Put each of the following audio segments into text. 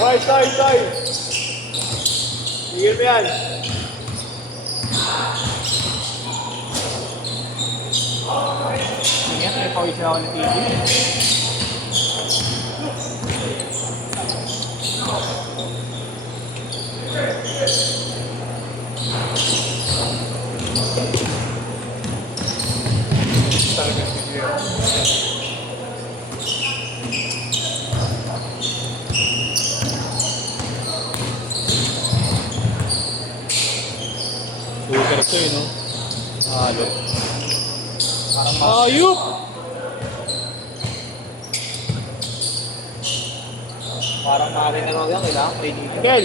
Toy! Tigil mo yan. Sige, may pawis na ako ng TV. Talagang video. Super to no? Halo. Parang Ayup! parang maaaring ano yan, kailangan may dito. Kel!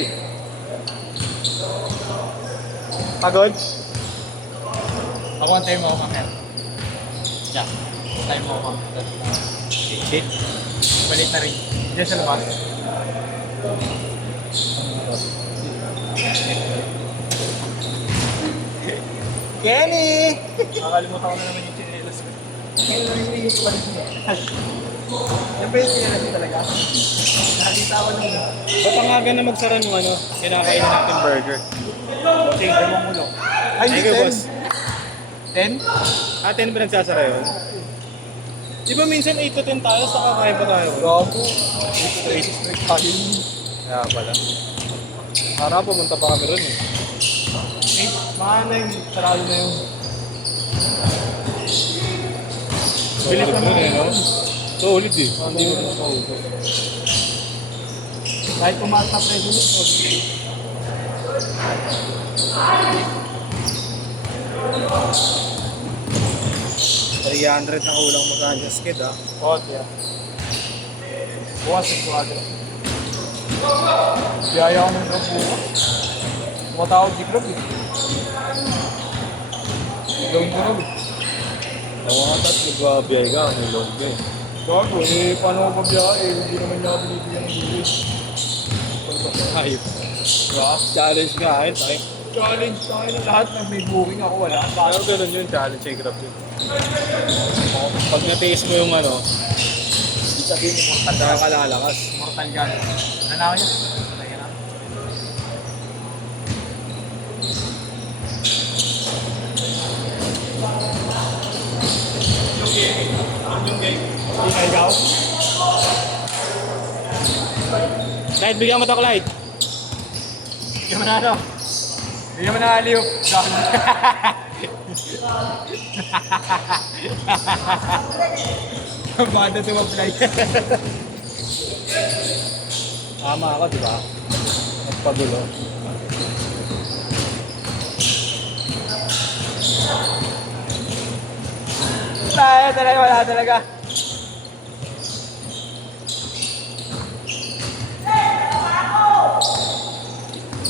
Pagod? Ako ang time mo ako camera. Yeah. Time mo ako camera. Shit. Balit na rin. Diyan sa labas. Kenny! Nakalimutan ko na naman yung chinelas ko. Kaya lang yung tingin ko pa rin niya. Yan ba yung chinelas ko talaga? Nakakita ko nung Papangagan na magsara nung ano, kinakainin natin burger. chamber mong ulo. Ay, Thank you, boss. 10? Atin ba nagsasara yun? Di ba minsan 8 to 10 tayo, sa kakain pa tayo? Gago. Straight tayo. Kaya pala. Para pumunta pa kami ron eh. Mga na yung sarado na yung... Bilis naman eh, no? Solid eh. Hindi ko na maubos. Kahit kumakas na preso nito. 300 na kulang magkanya skid ah. Oh, yeah. Bukas yung kuwadro. Biyaya ko ng grab bukas. Tumatawag si grab eh. Loan ko grab eh. Ako nga tat, nagbabiyay ka, may load ka eh. Gago eh, paano ko pabiyahe? Hindi naman niya ako binibigyan ng bilis. Ayop. Challenge nga ayun tayo. Challenge tayo na lahat na may booking ako wala. Pero ganun yun, challenge ay grab yun. Pag na-taste mo yung ano, Ibig sabihin yung mortal saka ka lalakas. Mortal gun. Ano ako niya? Talaga na. Hindi ka ikaw? Light, bigyan mo ito ko light. Hindi mo na ano? Hindi mo na aliw. Bada tumaply. Tama ako, di ba? Nagpagulo. Wala talaga.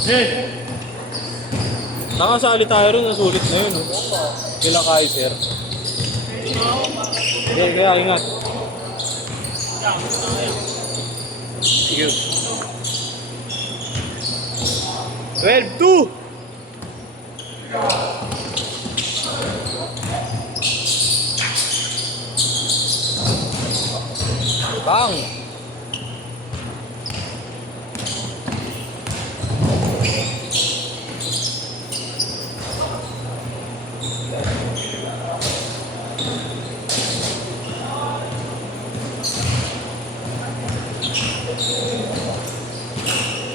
Hey! Nakasali tayo rin, nasulit na yun. Kila Kaiser. Hindi, kaya ingat. Sige. 12-2! Bang!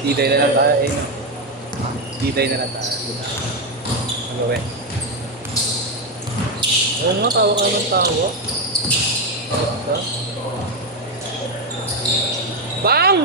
Ditay na lang tayo eh. Ditay na lang tayo. Ang gawin. Oo nga, tawa ka ng tawa. Bang!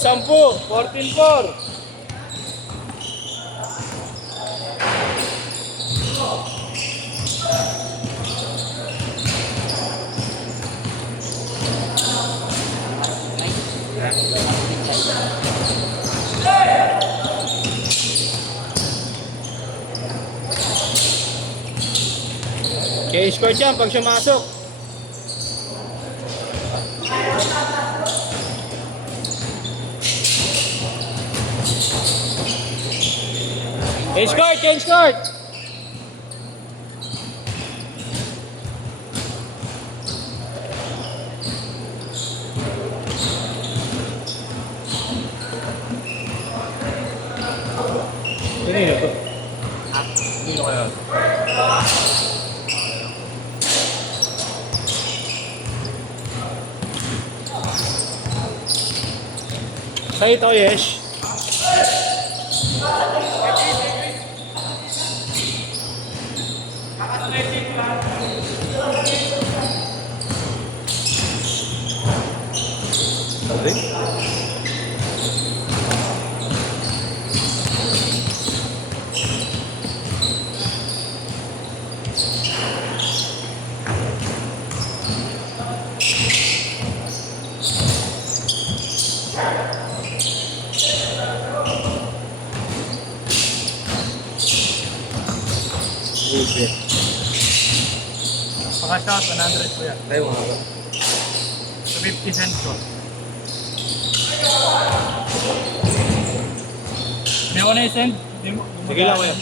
Sampu! 14-4! Change court yan pag sumasok. Change court, change court. Kanino to? Kanino kaya? Sa'yo ito, Yesh. Sabi? Okay. Paka-shot, 100 ko yan. Tayo mga ba? So 50 cents ko. Hindi ako na-send. Sige lang, kuya.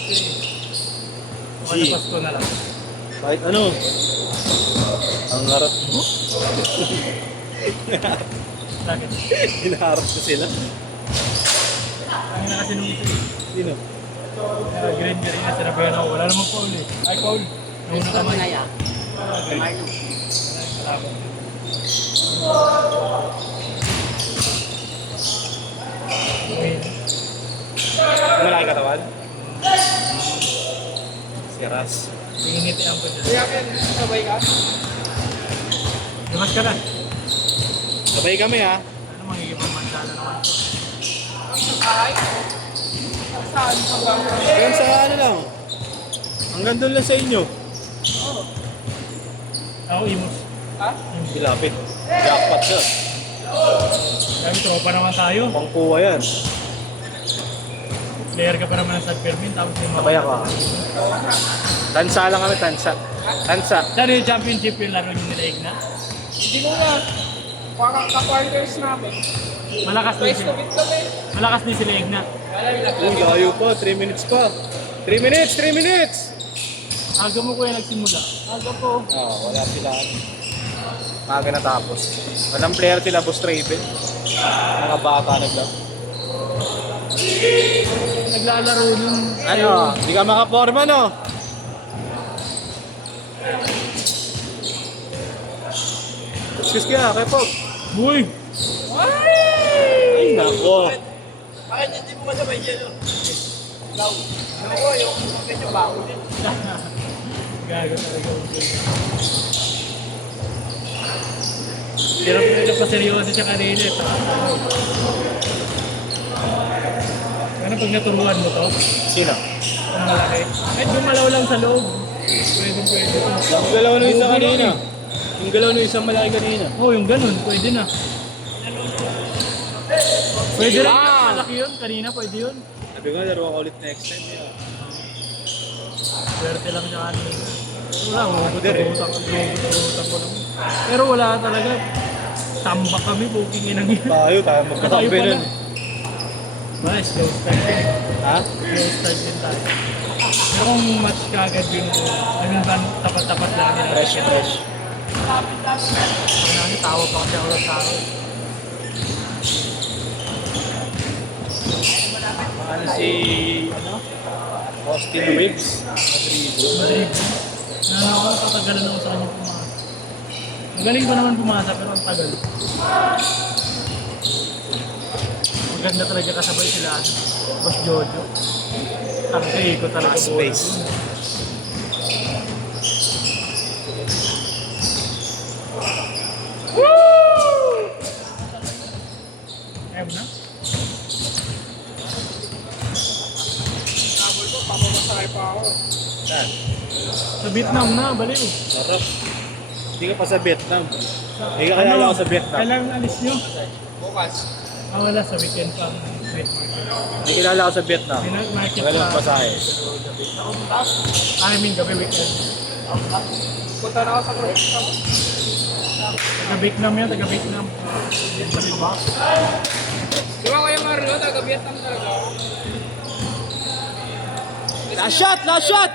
Palapas ko na lang. Kahit ano. Ang harap mo. Bakit? Hinaharap ko sila. Ang na kasi nung ito. Sino? Green na sinabihan ako. Wala namang foul eh. Ay, foul. Nung nakamay. Malaki katawan? Si Ras. Tingin-ngitian ko dyan. Kaya sabay ka? Labas ka na. Sabay kami ha. Ano magiging pamantala naman ito? Hanggang sa ano lang. Hanggang doon lang sa inyo. Ako, Imus. Ha? Bilapit. Jackpot siya. Dami tropa naman tayo. Pangkuha yan. Player ka pa naman ng San Fermin. Tapos yung Sabay ako ha. Tansa lang kami, tansa. Tansa. Saan yung championship yung laro yung nila Igna? Hindi ko nga. Ka-quarters namin. Malakas din Twice sila. to beat kami. Malakas din sila Igna. Uy, layo pa. 3 minutes pa. 3 minutes! 3 minutes! Aga mo kuya nagsimula. Aga po. Wala sila. Maga natapos. Walang player sila, Boss Traven. Mga bata naglang. Naglalaro yung... Ano? Hindi ka makaporma, no? Excuse ka, kay Pog. Uy! Ay, nako. Bakit hindi mo kasabay dyan? Law. Ako, yung ganyan bago din. Gago talaga. Hirap nila pa seryoso siya kanina. Ano pag naturuan mo to? Sino? Ang malaki. Kahit gumalaw lang sa loob. Pwede. Yung galaw ng isang kanina. Yung galaw ng isang malaki kanina. Oh, yung ganun. Pwede na. Pwede rin. Ah! Malaki yun. Kanina pwede yun. Sabi ko, laro ka ulit next time. Yeah. Swerte lang siya kanina. Wala, Order eh. utang ko lang. Pero wala talaga. Tambak kami, booking inang yun. Tayo magkakampi nun. Nice, slow start din. Ha? Slow start din tayo. Pero kung match ka agad yung tapat-tapat lang nila. Fresh. Ang nani, tawa pa kasi ako ng tao. Ano si... Austin Riggs. Madrid. Ako, tatagalan ako sa kanya pumasa. Magaling pa naman pumasa, pero ang tagal. Maganda talaga kasabay sila. Boss Jojo. Tangkay ko talaga Fast bola pace. dun. Kaya mo na? Sabol ko, pamamasakay pa ako. Saan? Sa Vietnam na, baliw. Sarap. Hindi ka pa sa Vietnam. Hindi ka kaya ako sa Vietnam. Kailangan alis nyo. Bukas. Wala sa weekend pa. Night market. Hindi kilala ako sa Vietnam. Night market Walang pa. pasahe. I mean, gabi weekend. Punta na ako sa cross. Taga-Vietnam yan, taga-Vietnam. Diba? Di ba kayo Marlo? Taga-Vietnam talaga. Last shot! Last shot!